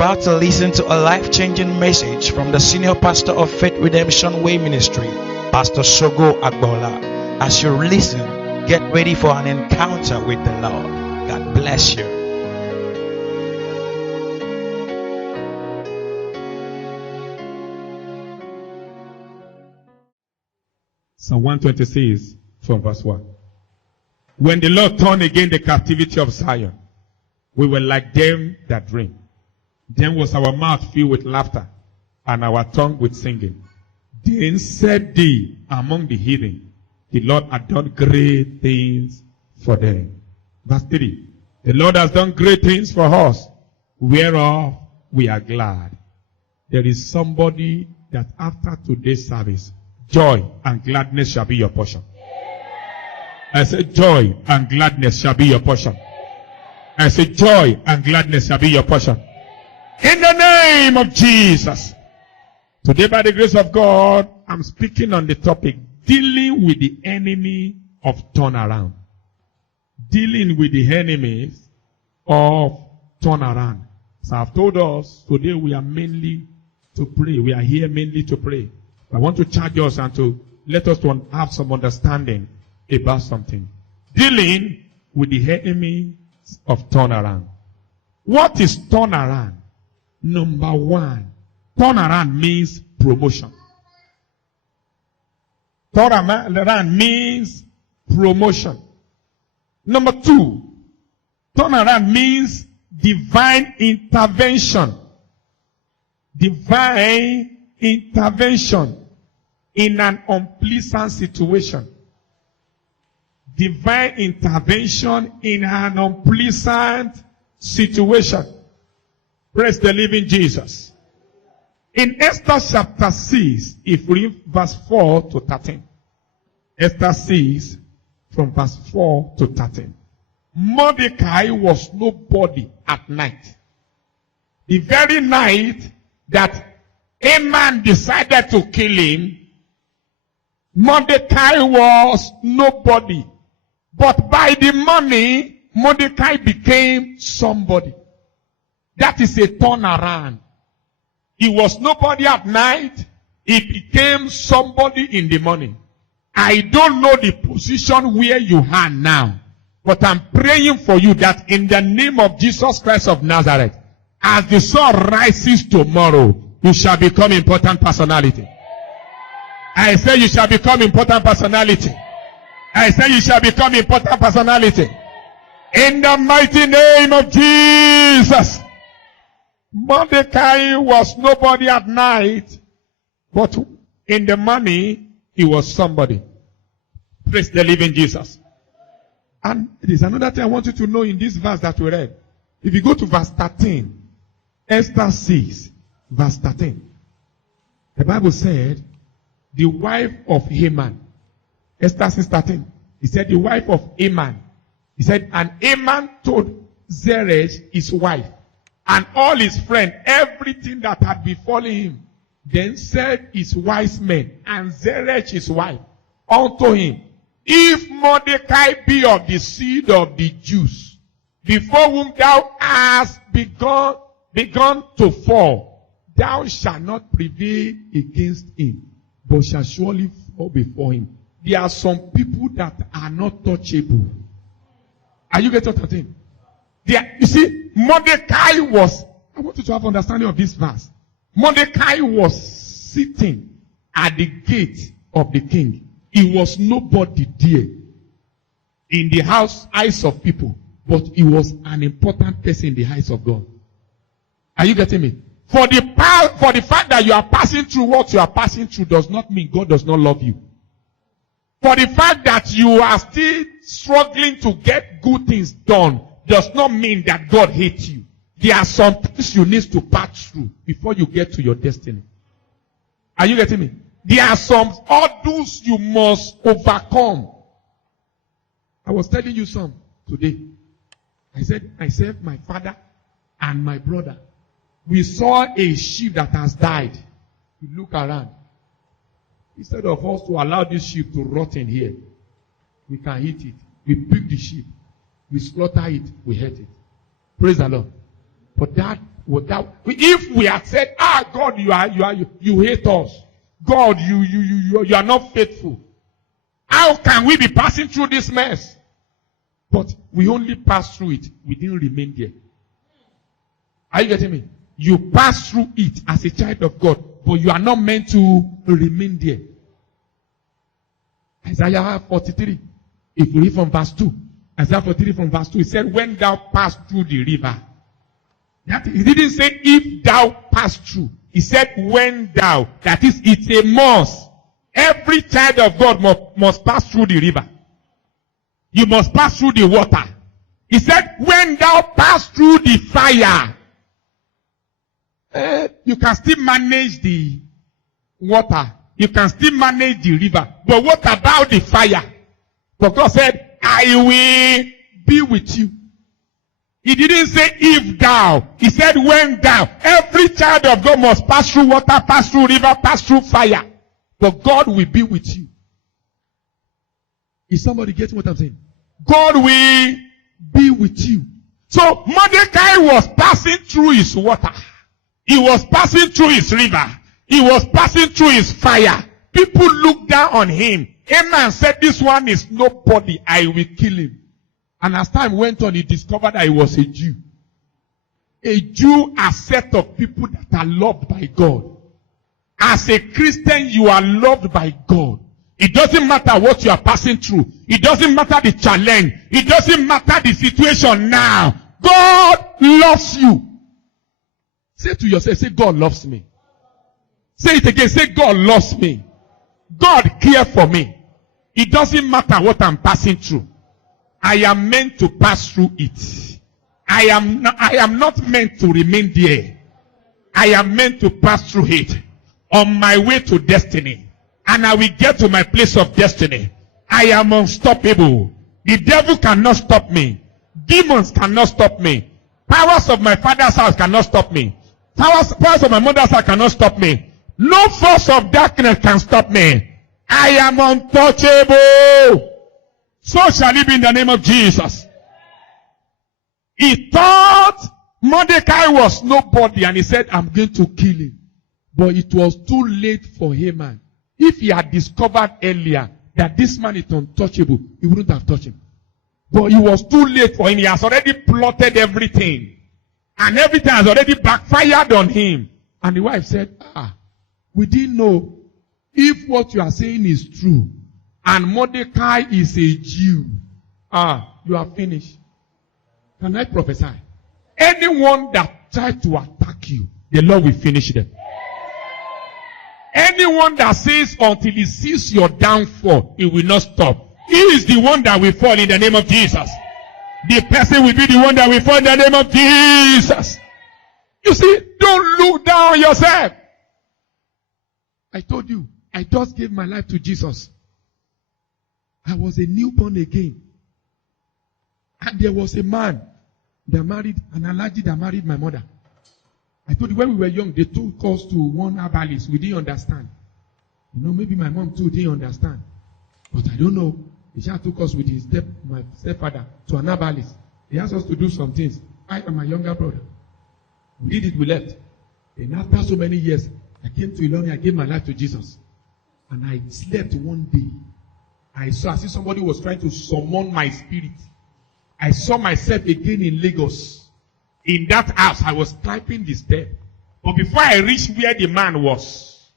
about to listen to a life-changing message from the senior pastor of Faith Redemption Way Ministry, Pastor Shogo Agbola. As you listen, get ready for an encounter with the Lord. God bless you. Psalm 126 from verse 1. When the Lord turned again the captivity of Zion, we were like them that dream. Then was our mouth filled with laughter, and our tongue with singing. Then said they among the heathen, the Lord had done great things for them. Verse 3. The Lord has done great things for us, whereof we are glad. There is somebody that after today's service, joy and gladness shall be your portion. I said joy and gladness shall be your portion. I said joy and gladness shall be your portion. In the name of Jesus. Today, by the grace of God, I'm speaking on the topic, dealing with the enemy of turnaround. Dealing with the enemies of turnaround. So I've told us, today we are mainly to pray. We are here mainly to pray. I want to charge us and to let us to have some understanding about something. Dealing with the enemies of turnaround. What is turnaround? Number one, turnaround means promotion. Turnaround means promotion. Number two, turnaround means divine intervention. Divine intervention in an unpleasant situation. Divine intervention in an unpleasant situation. Praise the living Jesus. In Esther chapter 6, if we read verse 4 to 13. Esther 6 from verse 4 to 13. Mordecai was nobody at night. The very night that Haman decided to kill him, Mordecai was nobody. But by the money, Mordecai became somebody. That is a turnaround. He was nobody at night. He became somebody in the morning. I don't know the position where you are now, but I'm praying for you that in the name of Jesus Christ of Nazareth, as the sun rises tomorrow, you shall become important personality. I say you shall become important personality. I say you shall become important personality. In the mighty name of Jesus. Mordecai was nobody at night, but in the morning, he was somebody. Praise the living Jesus. And there's another thing I want you to know in this verse that we read. If you go to verse 13, Esther 6, verse 13. The Bible said, the wife of Haman, Esther 6:13. He said, the wife of Haman. He said, and Haman told Zeresh, his wife, and all his friends, everything that had befallen him. Then said his wise men, and Zeresh his wife, unto him, if Mordecai be of the seed of the Jews, before whom thou hast begun to fall, thou shalt not prevail against him, but shall surely fall before him. There are some people that are not touchable. Are you getting what I'm saying? You see, Mordecai was, I want you to have understanding of this verse. Mordecai was sitting at the gate of the king. He was nobody there in the eyes of people, but he was an important person in the eyes of God. Are you getting me? For the fact that you are passing through what you are passing through does not mean God does not love you. For the fact that you are still struggling to get good things done does not mean that God hates you. There are some things you need to pass through before you get to your destiny. Are you getting me? There are some hurdles you must overcome. I was telling you some today. I said my father and my brother, we saw a sheep that has died. We look around. Instead of us to allow this sheep to rot in here, we can eat it. We pick the sheep. We slaughter it. We hate it. Praise the Lord. But that If we had said, God, you hate us. God, you are not faithful. How can we be passing through this mess? But we only passed through it. We didn't remain there. Are you getting me? You pass through it as a child of God, but you are not meant to remain there. Isaiah 43, if you read from verse 2, Isaiah 43 from verse 2, it said, when thou pass through the river. He didn't say if thou pass through. He said when thou. That is, it's a must. Every child of God must pass through the river. You must pass through the water. He said when thou pass through the fire. You can still manage the water. You can still manage the river. But what about the fire? But God said, I will be with you. He didn't say if thou. He said when thou. Every child of God must pass through water, pass through river, pass through fire. But God will be with you. Is somebody getting what I'm saying? God will be with you. So Mordecai was passing through his water. He was passing through his river. He was passing through his fire. People looked down on him. Haman said, this one is nobody. I will kill him. And as time went on, he discovered that he was a Jew. A Jew, a set of people that are loved by God. As a Christian, you are loved by God. It doesn't matter what you are passing through. It doesn't matter the challenge. It doesn't matter the situation now. God loves you. Say to yourself, say, God loves me. Say it again, say, God loves me. God cares for me. It doesn't matter what I'm passing through. I am meant to pass through it. I am not meant to remain there. I am meant to pass through it. On my way to destiny. And I will get to my place of destiny. I am unstoppable. The devil cannot stop me. Demons cannot stop me. Powers of my father's house cannot stop me. Powers of my mother's house cannot stop me. No force of darkness can stop me. I am untouchable. So shall it be in the name of Jesus. He thought Mordecai was nobody and he said, I'm going to kill him. But it was too late for Haman. If he had discovered earlier that this man is untouchable, he wouldn't have touched him. But it was too late for him. He has already plotted everything. And everything has already backfired on him. And the wife said, we didn't know if what you are saying is true. And Mordecai is a Jew. You are finished. Can I prophesy? Anyone that tried to attack you, the Lord will finish them. Anyone that says until he sees your downfall, he will not stop. He is the one that will fall in the name of Jesus. The person will be the one that will fall in the name of Jesus. You see, don't look down on yourself. I told you, I just gave my life to Jesus. I was a newborn again. And there was a man that married, an Alhaji that married my mother. I told you when we were young, they took us to one herbalist. We didn't understand. You know, maybe my mom too didn't understand. But I don't know. He just took us with my stepfather to an herbalist. He asked us to do some things. I and my younger brother. We did it, we left. And after so many years, I came to Ilorin, I gave my life to Jesus. And I slept one day. I saw as if somebody was trying to summon my spirit. I saw myself again in Lagos. In that house, I was climbing the step. But before I reached where the man was,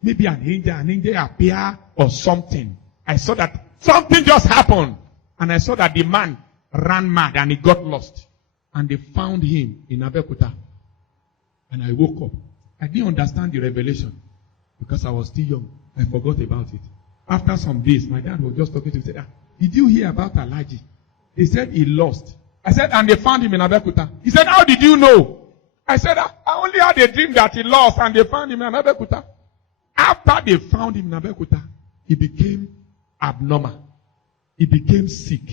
maybe an angel appeared or something. I saw that something just happened. And I saw that the man ran mad and he got lost. And they found him in Abeokuta. And I woke up. I didn't understand the revelation because I was still young. I forgot about it. After some days, my dad was just talking to me. He said, did you hear about Alhaji? He said he lost. I said, and they found him in Abeokuta. He said, how did you know? I said, I only had a dream that he lost and they found him in Abeokuta. After they found him in Abeokuta, he became abnormal. He became sick.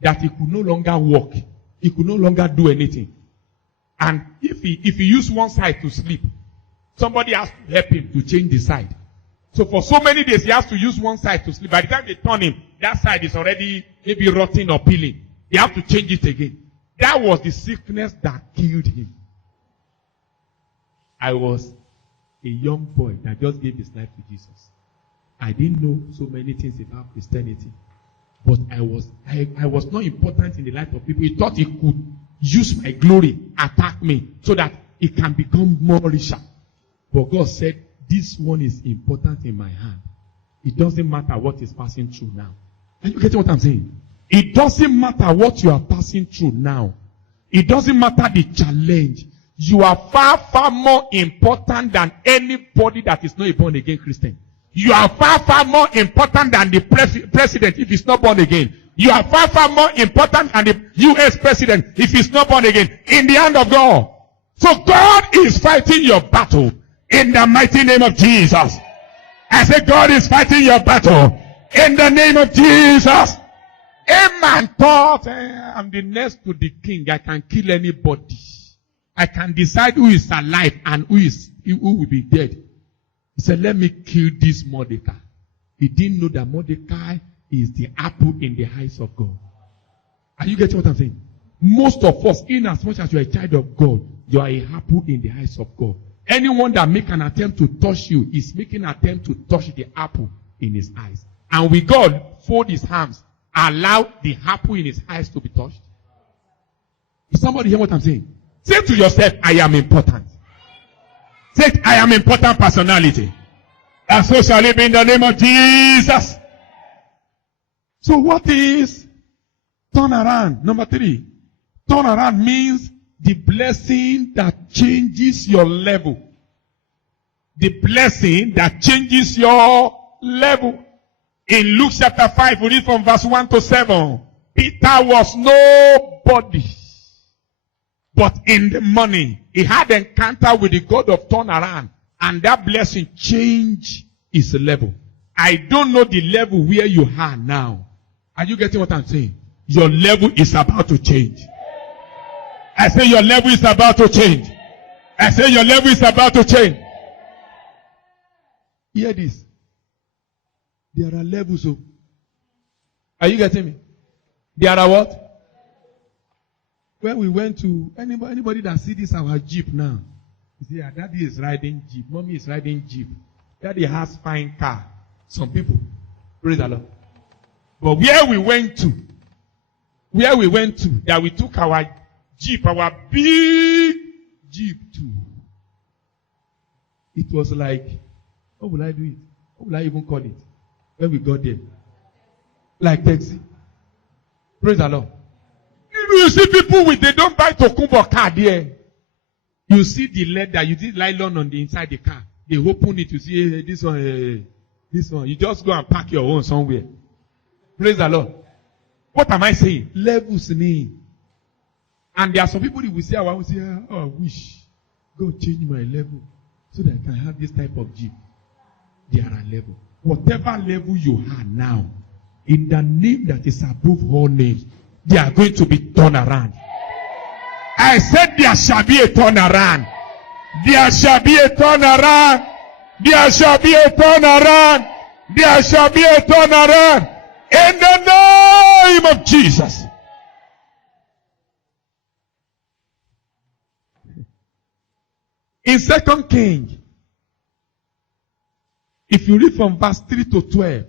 That he could no longer walk. He could no longer do anything. And if he used one side to sleep, somebody has to help him to change the side. So for so many days, he has to use one side to sleep. By the time they turn him, that side is already maybe rotting or peeling. They have to change it again. That was the sickness that killed him. I was a young boy that just gave his life to Jesus. I didn't know so many things about Christianity. But I was not important in the life of people. He thought he could use my glory, attack me, so that it can become more richer. But God said, this one is important in my hand. It doesn't matter what is passing through now. Are you getting what I'm saying? It doesn't matter what you are passing through now. It doesn't matter the challenge. You are far, far more important than anybody that is not a born again Christian. You are far, far more important than the president if he's not born again. You are far, far more important than the U.S. president if he's not born again. In the hand of God. So God is fighting your battle in the mighty name of Jesus. I say God is fighting your battle in the name of Jesus. A man thought, I'm the next to the king. I can kill anybody. I can decide who is alive and who will be dead. He said, let me kill this Mordecai. He didn't know that Mordecai is the apple in the eyes of God. Are you getting what I'm saying? Most of us, in as much as you are a child of God, you are a apple in the eyes of God. Anyone that make an attempt to touch you is making an attempt to touch the apple in his eyes. And with God, fold his hands, allow the apple in his eyes to be touched. Is somebody hear what I'm saying? Say to yourself, I am important. Say, I am important personality. And so shall it be in the name of Jesus. So what is turnaround? Number 3. Turnaround means the blessing that changes your level. The blessing that changes your level. In Luke chapter 5, we read from verse 1 to 7. Peter was nobody. But in the morning, he had an encounter with the God of turnaround. And that blessing changed his level. I don't know the level where you are now. Are you getting what I'm saying? Your level is about to change. I say your level is about to change. I say your level is about to change. Hear this. There are levels. Are you getting me? There are what? When we went to, anybody that see this our Jeep now, you see, daddy is riding Jeep, mommy is riding Jeep. Daddy has fine car. Some people, praise the Lord. But where we went to, that we took our Jeep, our big Jeep too. It was like, what will I do it? What will I even call it? When we got there. Like taxi. Praise the Lord. You see people they don't buy Tokumbo car there. You see the leather, you see nylon on the inside the car. They open it, you see this one. You just go and pack your own somewhere. Praise the Lord. What am I saying? Levels me. And there are some people who will say, I wish God change my level so that I can have this type of Jeep. There are levels. Whatever level you are now, in the name that is above all names, they are going to be turned around. I said there shall be a turnaround. There shall be a turnaround. There shall be a turnaround. There shall be a turnaround. In the name of Jesus. In 2 Kings, if you read from verse 3 to 12,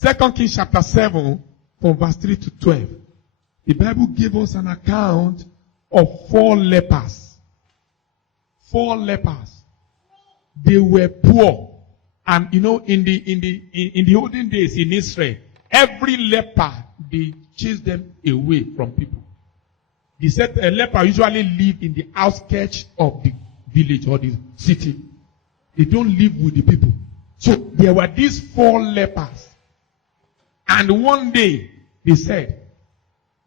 2 Kings chapter 7, from verse 3 to 12, the Bible gave us an account of 4 lepers. 4 lepers. They were poor. And in the olden days in Israel, every leper, they chased them away from people. They said a leper usually live in the outskirts of the village or the city. They don't live with the people. So there were these 4 lepers. And one day they said,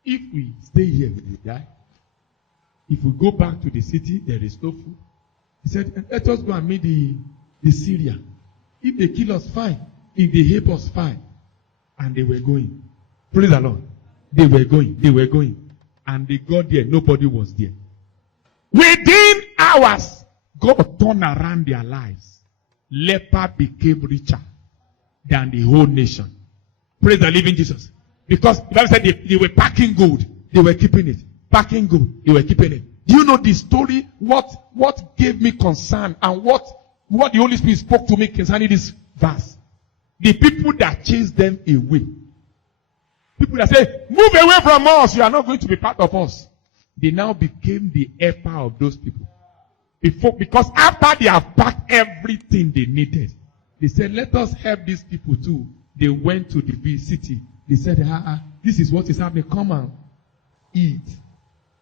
if we stay here, we will die. If we go back to the city, there is no food. He said, let us go and meet the Syrian. If they kill us, fine. If they help us, fine. And they were going. Praise the Lord. They were going. And they got there. Nobody was there. Within hours, God turned around their lives. Leper became richer than the whole nation. Praise the living Jesus. Because the Bible said they were packing gold. They were keeping it. Packing gold. They were keeping it. Do you know know the story, what gave me concern and what the Holy Spirit spoke to me concerning this verse. The people that chased them away. People that say, move away from us, you are not going to be part of us. They now became the helper of those people. Because after they have packed everything they needed, they said, let us help these people too. They went to the city. They said, this is what is happening. Come and eat.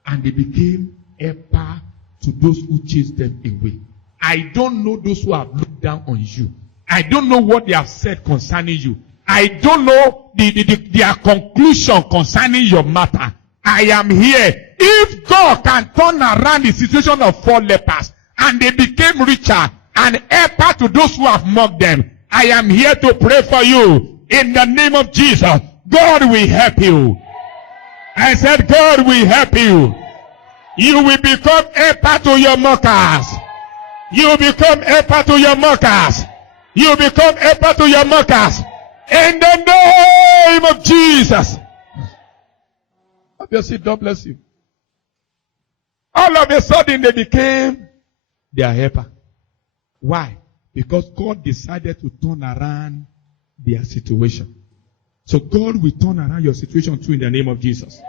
And they became helper to those who chased them away. I don't know those who have looked down on you. I don't know what they have said concerning you. I don't know their conclusion concerning your matter. I am here. If God can turn around the situation of 4 lepers and they became richer and helper to those who have mocked them, I am here to pray for you in the name of Jesus. God will help you. I said God will help you. You will become helper to your mockers. You will become helper to your mockers. You will become helper to your mockers. In the name of Jesus. Obviously, God bless you. All of a sudden, they became their helper. Why? Because God decided to turn around their situation. So God will turn around your situation too in the name of Jesus.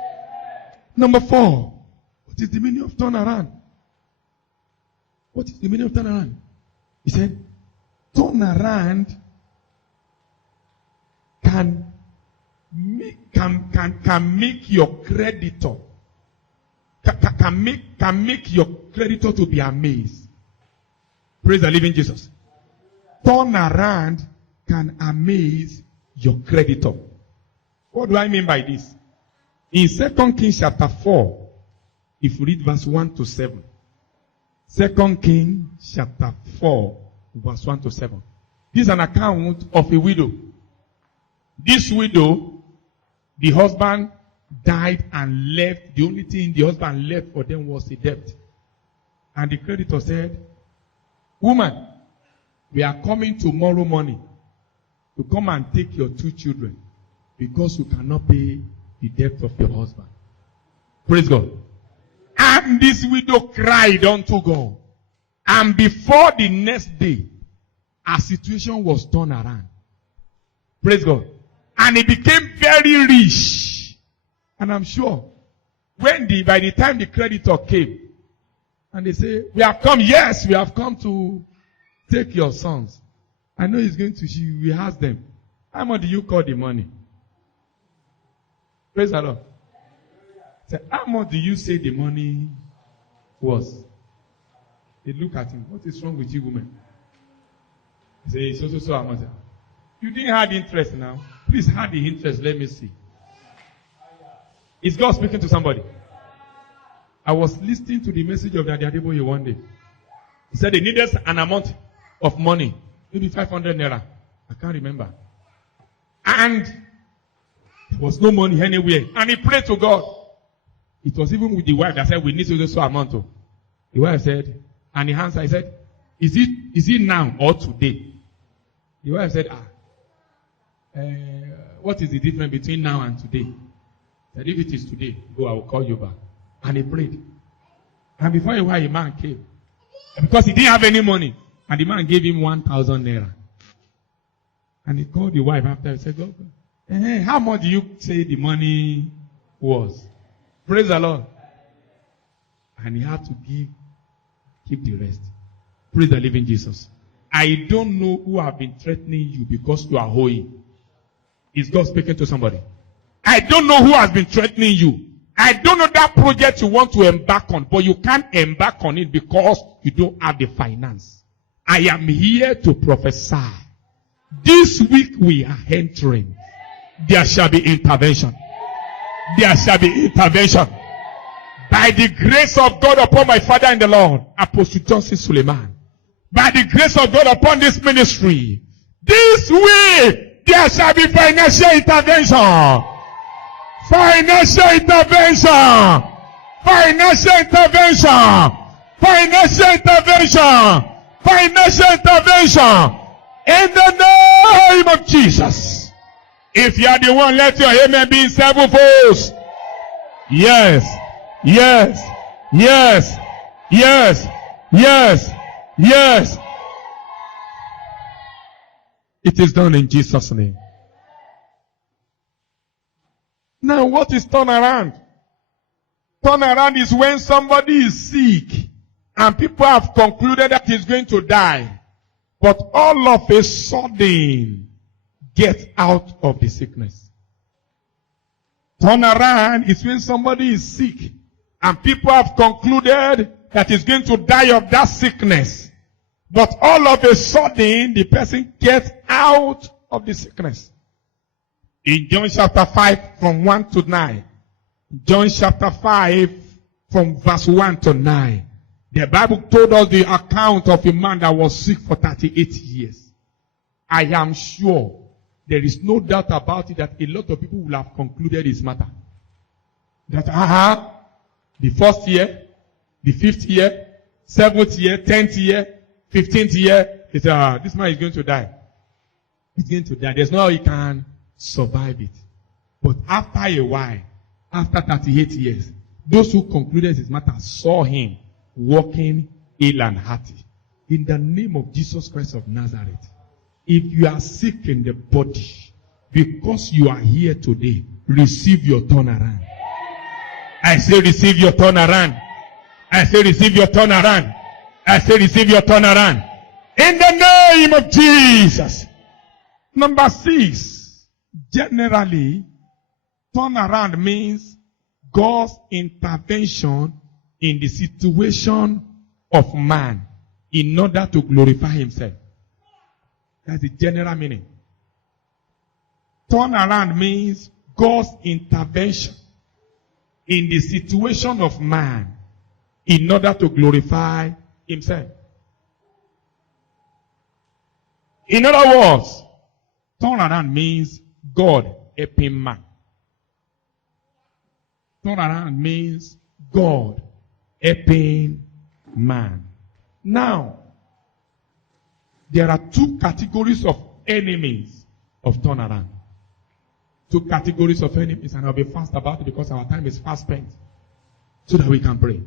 Number 4. What is the meaning of turn around? What is the meaning of turn around? He said, turn around can make your creditor can make your creditor to be amazed. Praise the living Jesus. Turn around can amaze your creditor. What do I mean by this? In 2 Kings chapter 4, if you read verse 1 to 7. 2 Kings chapter 4, verse 1 to 7. This is an account of a widow. This widow, the husband died and left. The only thing the husband left for them was a debt. And the creditor said, woman, we are coming tomorrow morning to come and take your 2 children because you cannot pay the debt of your husband. Praise God. And this widow cried unto God. And before the next day, her situation was turned around. Praise God. And he became very rich. And I'm sure, by the time the creditor came, and they say, we have come, yes, we have come to take your sons. I know he's going to, we ask them, how much do you call the money? Praise the Lord. Say, how much do you say the money was? They look at him. What is wrong with you, woman? He say, it's so much. You didn't have interest now. Please have the interest. Let me see. Is God speaking to somebody? I was listening to the message of Daddy Adeboye one day. He said they needed an amount of money. Maybe 500 naira. I can't remember. And there was no money anywhere. And he prayed to God. It was even with the wife that said, we need to so amount. The wife said, and he answered, he said, is it now or today? The wife said, what is the difference between now and today? He said, if it is today, go, I will call you back. And he prayed. And before a while, a man came. And because he didn't have any money, and the man gave him 1,000 naira. And he called the wife after. He said, go, how much do you say the money was? Praise the Lord. And he had to keep the rest. Praise the living Jesus. I don't know who have been threatening you because you are owing. Is God speaking to somebody? I don't know who has been threatening you. I don't know that project you want to embark on, but you can't embark on it because you don't have the finance. I am here to prophesy. This week we are entering. There shall be intervention. There shall be intervention. By the grace of God upon my father in the Lord, Apostle Johnson Suleiman. By the grace of God upon this ministry, this week there shall be financial intervention. Financial intervention. Financial intervention. Financial intervention. Financial intervention. In the name of Jesus. If you are the one, let your amen be in 7 folds. Yes. Yes. Yes. Yes. Yes. Yes. It is done in Jesus' name. Now, what is turnaround? Turnaround is when somebody is sick and people have concluded that he's going to die. But all of a sudden, get out of the sickness. Turnaround is when somebody is sick and people have concluded that he's going to die of that sickness. But all of a sudden, the person gets out of the sickness. In John chapter 5 from 1 to 9. John chapter 5 from verse 1 to 9. The Bible told us the account of a man that was sick for 38 years. I am sure there is no doubt about it that a lot of people will have concluded his matter. That, the first year, the 5th year, 7th year, 10th year, 15th year, this man is going to die. He's going to die. There's no how he can survive it. But after a while, after 38 years, those who concluded his matter saw him walking ill and hearty. In the name of Jesus Christ of Nazareth, if you are sick in the body, because you are here today, receive your turnaround. I say receive your turnaround. I say receive your turnaround. I say receive your turnaround. In the name of Jesus. Number 6. Generally, turnaround means God's intervention in the situation of man in order to glorify himself. That's the general meaning. Turnaround means God's intervention in the situation of man in order to glorify himself. In other words, turnaround means God helping man. Turnaround means God helping man. Now, there are 2 categories of enemies of turnaround. 2 categories of enemies, and I'll be fast about it because our time is fast spent, so that we can pray.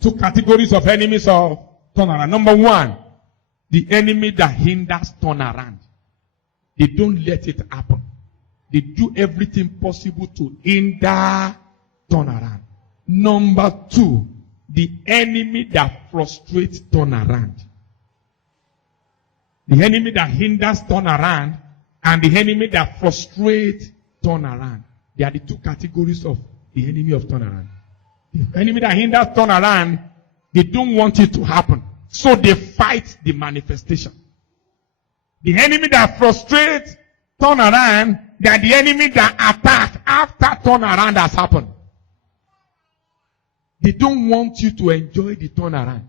2 categories of enemies of turnaround. Number 1, the enemy that hinders turnaround. They don't let it happen. They do everything possible to hinder turnaround. Number 2, the enemy that frustrates turnaround. The enemy that hinders turnaround and the enemy that frustrates turnaround. They are the 2 categories of the enemy of turnaround. The enemy that hinders turnaround, they don't want it to happen. So they fight the manifestation. The enemy that frustrates turnaround, they are the enemy that attack after turnaround has happened. They don't want you to enjoy the turnaround.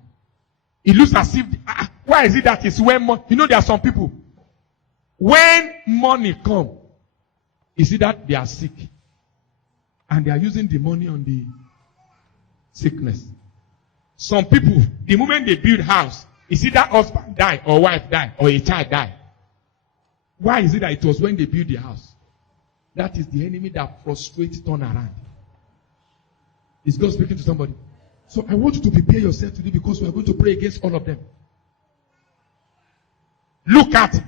It looks as if, why is it that it's when money, there are some people, when money comes, you see that they are sick. And they are using the money on the sickness. Some people, the moment they build house, you see that husband die, or wife die, or a child die. Why is it that it was when they build the house? That is the enemy that frustrates turnaround. Is God speaking to somebody? So I want you to prepare yourself today because we are going to pray against all of them. Look at it.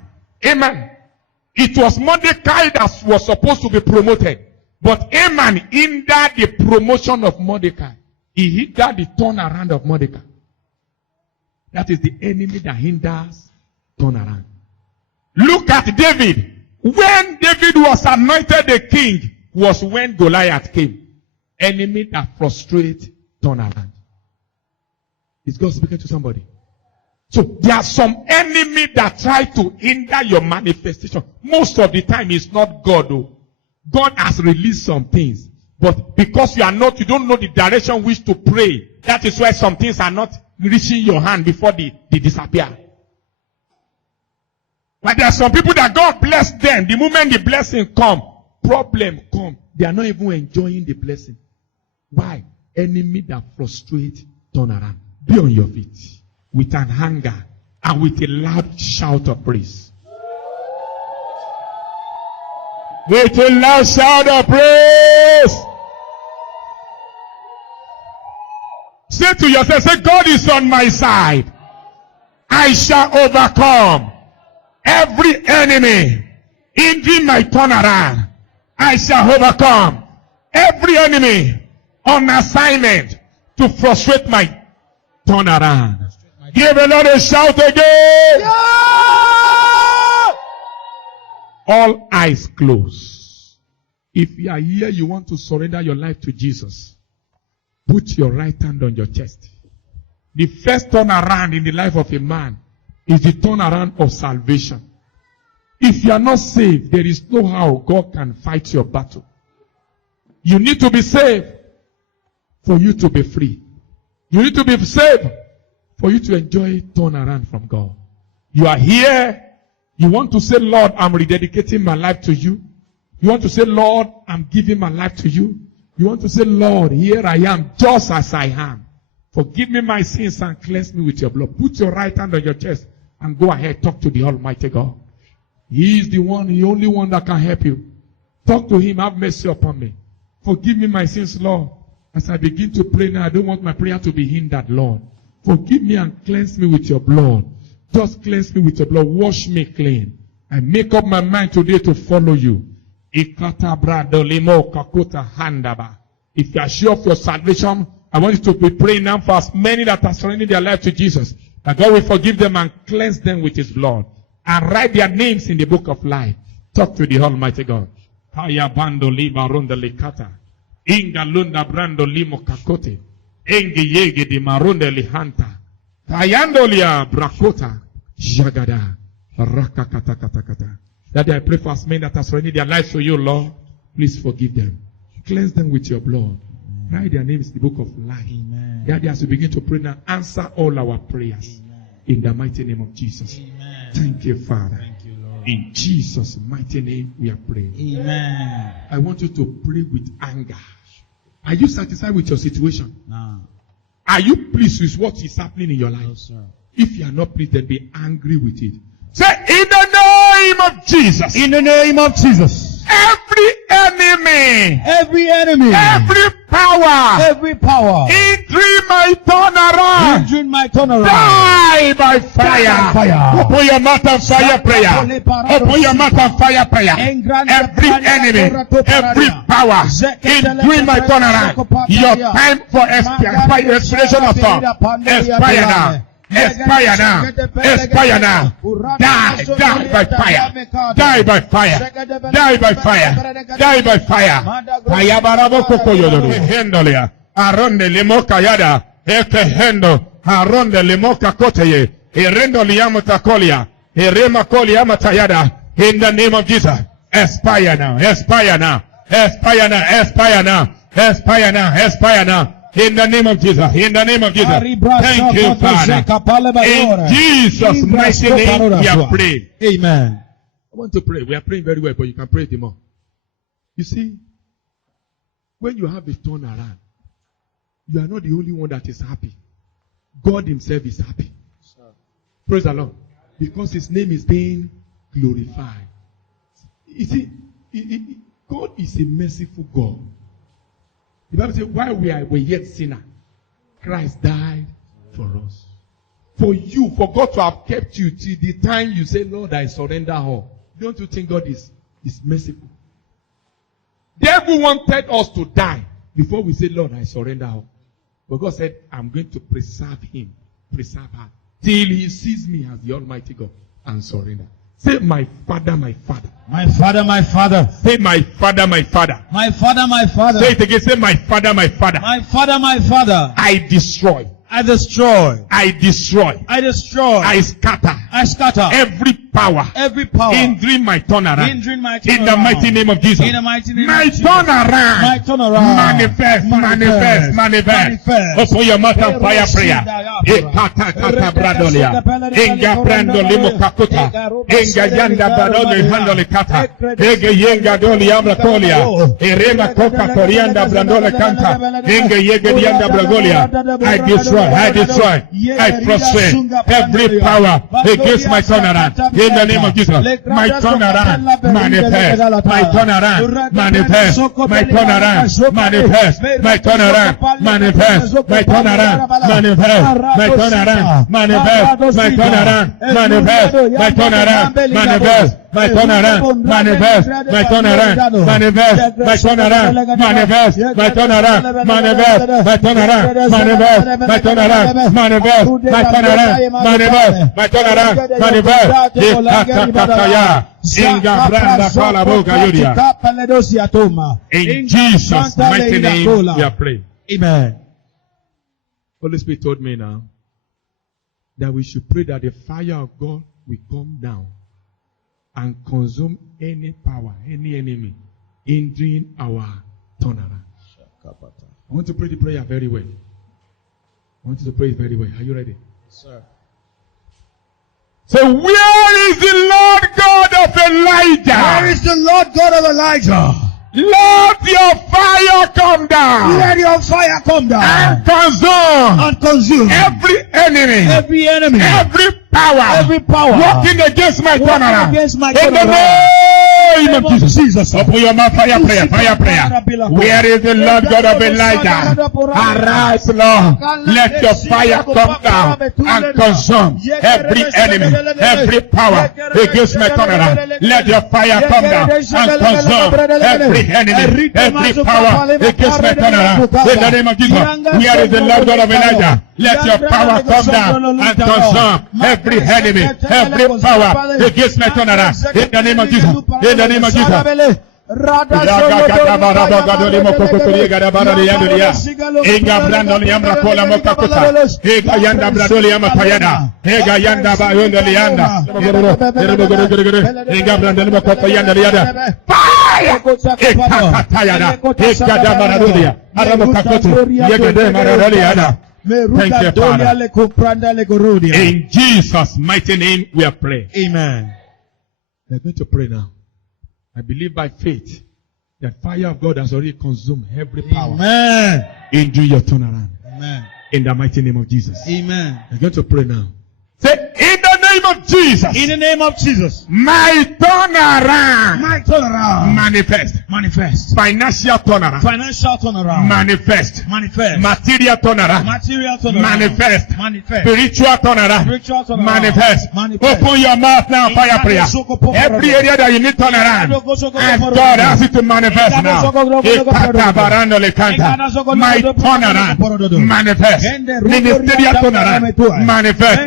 Amen. It was Mordecai that was supposed to be promoted. But Haman hindered the promotion of Mordecai. He hindered the turnaround of Mordecai. That is the enemy that hinders turnaround. Look at David. When David was anointed the king was when Goliath came. Enemy that frustrates turnaround. Is God speaking to somebody? So there are some enemy that try to hinder your manifestation. Most of the time it's not God though. God has released some things. But because you don't know the direction which to pray, that is why some things are not reaching your hand before they disappear. But there are some people that God bless them. The moment the blessing come, problem come. They are not even enjoying the blessing. Why? Enemy that frustrate turnaround. Be on your feet with an anger and with a loud shout of praise. With a loud shout of praise. Say to yourself, say, God is on my side. I shall overcome every enemy hindering my turnaround. I shall overcome every enemy on assignment to frustrate my turnaround. Give the Lord a shout again. Yeah! All eyes closed. If you are here, you want to surrender your life to Jesus, put your right hand on your chest. The first turnaround in the life of a man is the turnaround of salvation. If you are not saved, there is no how God can fight your battle. You need to be saved for you to be free. You need to be saved for you to enjoy turnaround from God. You are here. You want to say, Lord, I'm rededicating my life to you. You want to say, Lord, I'm giving my life to you. You want to say, Lord, here I am just as I am. Forgive me my sins and cleanse me with your blood. Put your right hand on your chest and go ahead. Talk to the Almighty God. He is the one, the only one that can help you. Talk to him. Have mercy upon me. Forgive me my sins, Lord. As I begin to pray now, I don't want my prayer to be hindered, Lord. Forgive me and cleanse me with your blood. Just cleanse me with your blood. Wash me clean. I make up my mind today to follow you. If you are sure of your salvation, I want you to be praying now for as many that are surrendering their life to Jesus, that God will forgive them and cleanse them with his blood. And write their names in the book of life. Talk to the Almighty God. Inga lunda brando limo kakote. Engi yege di marunde lihanta. Tayando lia brakota. Jagada. Rakakata kata kata. Daddy, I pray for as many that are surrendering their lives to you, Lord. Please forgive them. Cleanse them with your blood. Write their names in the book of life. Amen. Daddy, as we begin to pray now, answer all our prayers. Amen. In the mighty name of Jesus. Amen. Thank you, Father. Thank you, Lord. In Jesus' mighty name we are praying. Amen. I want you to pray with anger. Are you satisfied with your situation? No. Are you pleased with what is happening in your life? No, sir. If you are not pleased, then be angry with it. Say, in the name of Jesus. In the name of Jesus. Every enemy. Every enemy. Every power. Every power. Hindering my turnaround. Hindering my turnaround. Die by fire. Die by fire. Open your mouth and fire prayer. Open your mouth and fire prayer. Every enemy. Every power. Hindering my turnaround. Your time for expiration of time. Expire now. Expire now. Expire now. Die. Die by fire. Die by fire. Die by fire. Die by fire. Fire barabo koko yodoru. Hendolia. Aronde limo kayada. Eke hendo. Aronde limo kakoteye. Erendo liamo takolia. Erema kolia matayada. In the name of Jesus. Expire now. Expire now. Expire now. Expire now. Expire now. Expire now. In the name of Jesus. In the name of Jesus. Thank you, Father. In Jesus' mighty name we are praying. Amen. I want to pray. We are praying very well, but you can pray it more. You see, when you have a turnaround, you are not the only one that is happy. God himself is happy. Praise the Lord. Because his name is being glorified. You see, God is a merciful God. The Bible says, while we were yet sinners, Christ died for us. For you, for God to have kept you till the time you say, Lord, I surrender all. Don't you think God is merciful? The devil wanted us to die before we say, Lord, I surrender all. But God said, I'm going to preserve him, preserve her, till he sees me as the Almighty God and surrender. Say, my Father, my Father. My Father, my Father. Say, my Father, my Father. My Father, my Father. Say it again. Say, my Father, my Father. My Father, my Father. I destroy. I destroy. I destroy. I destroy. I scatter. I scatter. Every power. Every power. Hindering my turnaround. Hindering my turnaround. In the mighty name of Jesus. In the mighty name my of Jesus. turnaround. My turnaround. Manifest. Manifest. Manifest. Manifest. Open your mouth and fire prayer. Ekata kata bradolia. Enga brando limo kakuta. Enga yanda bradole handole kata. Ege yenga doli abra kolia. Erema koka torianda brandole kanta. Enga yege dianda bragolia. I destroy. I destroy. I frustrate every power against my turnaround. In the name of Jesus. My turnaround manifest. My turnaround manifest. My turnaround manifest. My turnaround manifest. My turnaround manifest. My turnaround manifest. My turnaround manifest. My turnaround manifest. My turnaround manifest. My turnaround manifest. My turnaround manifest. My turnaround manifest. My turnaround manifest. My turnaround manifest. My turnaround manifest. My turnaround manifest. Ikakakaya. Inga branda kala boga yuria. In Jesus' mighty name we are praying. Amen. Holy Spirit told me now that we should pray that the fire of God will come down and consume any power, any enemy hindering our turnaround. I want to pray the prayer very well. I want you to pray it very well. Are you ready? Sir. So where is the Lord God of Elijah? Where is the Lord God of Elijah? Let your fire come down Let your fire come down and consume every enemy, every enemy, every power working against my turnaround. against my In the turnaround. name of Jesus. Open your mouth, fire prayer. Where is the Lord God of Elijah? Arise, Lord. Let your fire come down and consume every enemy, every power against my turnaround. Let your fire come down and consume every enemy, every power against my turnaround. In the name of Jesus. Where is the Lord God of Elijah? Let your power come down and consume every enemy, every power against my turnaround. In the name of Jesus. In the name of Jesus. Inga brando liambra kola mokakuta. Ega yanda bradoli yama payada. Ega yanda ba yonda lianda. Inga brando limo kopa yanda lianda. Fire! Eka katayada. Eka da maradolia. Aramo kakutu. Yega de maradoliana. Thank you, Father. In Jesus' mighty name we are praying. Amen. We are going to pray now. I believe by faith that fire of God has already consumed every power Amen. into your turnaround. Amen. In the mighty name of Jesus. Amen. We're going to pray now. Say, in the name of Jesus. In the name of Jesus. My turnaround. My turnaround. Manifest. Manifest. Financial turnaround. Financial turnaround. Manifest. Manifest. Material turnaround. Material turnaround. Manifest. Manifest. Spiritual turnaround. Spiritual turnaround. Manifest. Manifest. Open your mouth now, fire prayer. Every area that you need turnaround, and God asks you to manifest now. My turnaround manifest. Ministerial turnaround manifest.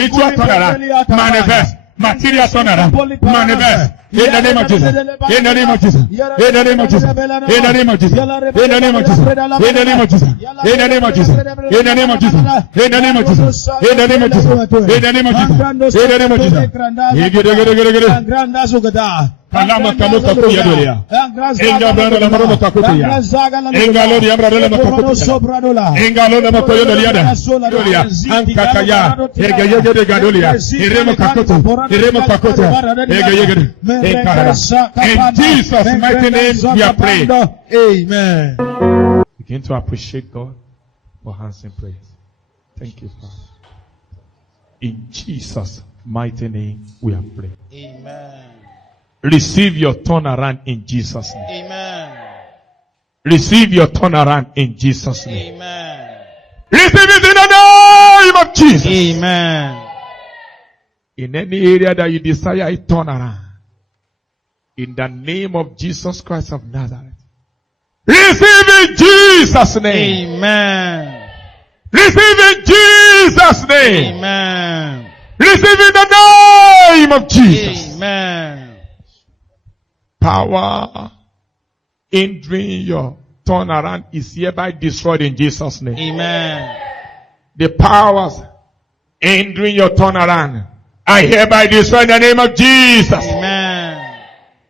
Spiritual turnaround manifest. Material turnaround manifest. In the name of Jesus. In the name of Jesus. In the name of Jesus. In the name of Jesus. In the name of Jesus. In the name of Jesus. In the name of Jesus. In the name of Jesus. In the name of Jesus. In the name of Jesus. In the name of Jesus. In the name of Jesus. Kalama kamuka kuya dolia. Enga branda la maromo kakutia. Enga lo di ambra la makutia. Enga lo na makoyo dolia da. Dolia. Anka kaya. Ega yege de gadolia. Iremo kakutu. Iremo kakutu. Ega yege. In Jesus' mighty name we are praying. Amen. Begin to appreciate God for answering prayers. Thank you, Father. In Jesus' mighty name we are praying. Amen. Receive your turnaround in Jesus' name. Amen. Receive your turnaround in Jesus' name. Amen. Receive it in the name of Jesus. Amen. In any area that you desire a turnaround, in the name of Jesus Christ of Nazareth, receive in Jesus' name. Amen. Receive in Jesus' name. Amen. Receive in the name of Jesus. Amen. Power hindering your turnaround is hereby destroyed in Jesus' name. Amen. The powers hindering your turnaround are hereby destroyed in the name of Jesus. Amen.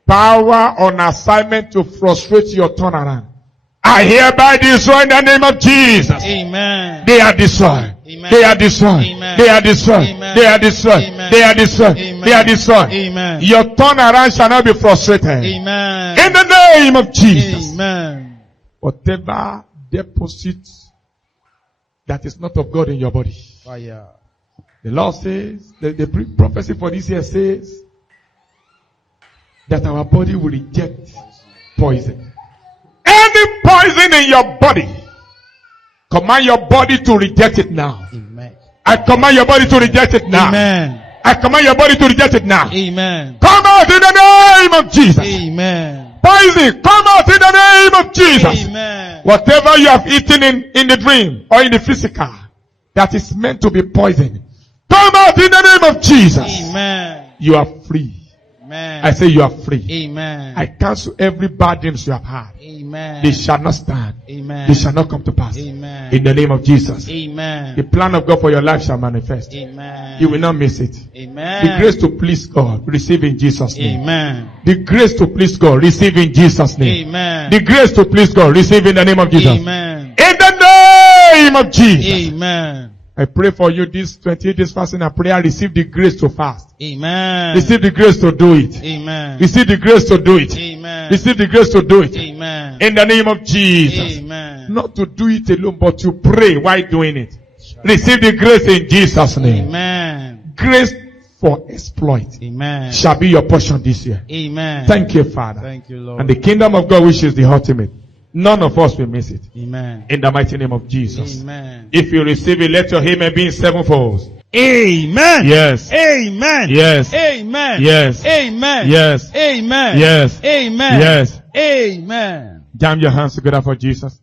Power on assignment to frustrate your turnaround are hereby destroyed in the name of Jesus. Amen. They are destroyed. Amen. They are destroyed. Amen. They are destroyed. Amen. They are destroyed. Amen. They are destroyed. Amen. They are destroyed. Amen. Your turnaround shall not be frustrated. Amen. In the name of Jesus. Amen. Whatever deposit that is not of God in your body, Fire. The Lord says, the prophecy for this year says that our body will reject poison. Any poison in your body, command your body to reject it now. Amen. I command your body to reject it now. Amen. I command your body to reject it now. Amen. Come out in the name of Jesus. Amen. Poison, come out in the name of Jesus. Amen. Whatever you have eaten in the dream or in the physical that is meant to be poison, come out in the name of Jesus. Amen. You are free. Amen. I say you are free. Amen. I cancel every bad dreams you have had. Amen. They shall not stand. Amen. They shall not come to pass. Amen. In the name of Jesus. Amen. The plan of God for your life shall manifest. Amen. You will not miss it. Amen. The grace to please God, receive in Jesus' name. Amen. The grace to please God, receive in Jesus' name. Amen. The grace to please God, receive in the name of Jesus. Amen. In the name of Jesus. Amen. I pray for you this 28 days fasting and prayer. Receive the grace to fast. Amen. Receive the grace to do it. Amen. Receive the grace to do it. Amen. Receive the grace to do it. Amen. In the name of Jesus. Amen. Not to do it alone, but to pray while doing it. Receive the grace in Jesus' name. Amen. Grace for exploit Amen. shall be your portion this year. Amen. Thank you, Father. Thank you, Lord. And the kingdom of God, which is the ultimate, none of us will miss it. Amen. In the mighty name of Jesus. Amen. If you receive it, let your amen be in sevenfold. Amen. Yes. Amen. Yes. Amen. Yes. Amen. Yes. Amen. Yes. Amen. Yes. Amen. Jam your hands together for Jesus.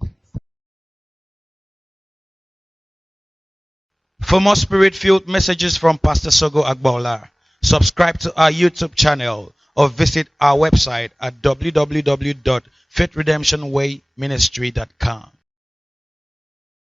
For more spirit-filled messages from Pastor Sogo Agbola, subscribe to our YouTube channel or visit our website at www.faithredemptionwayministry.com.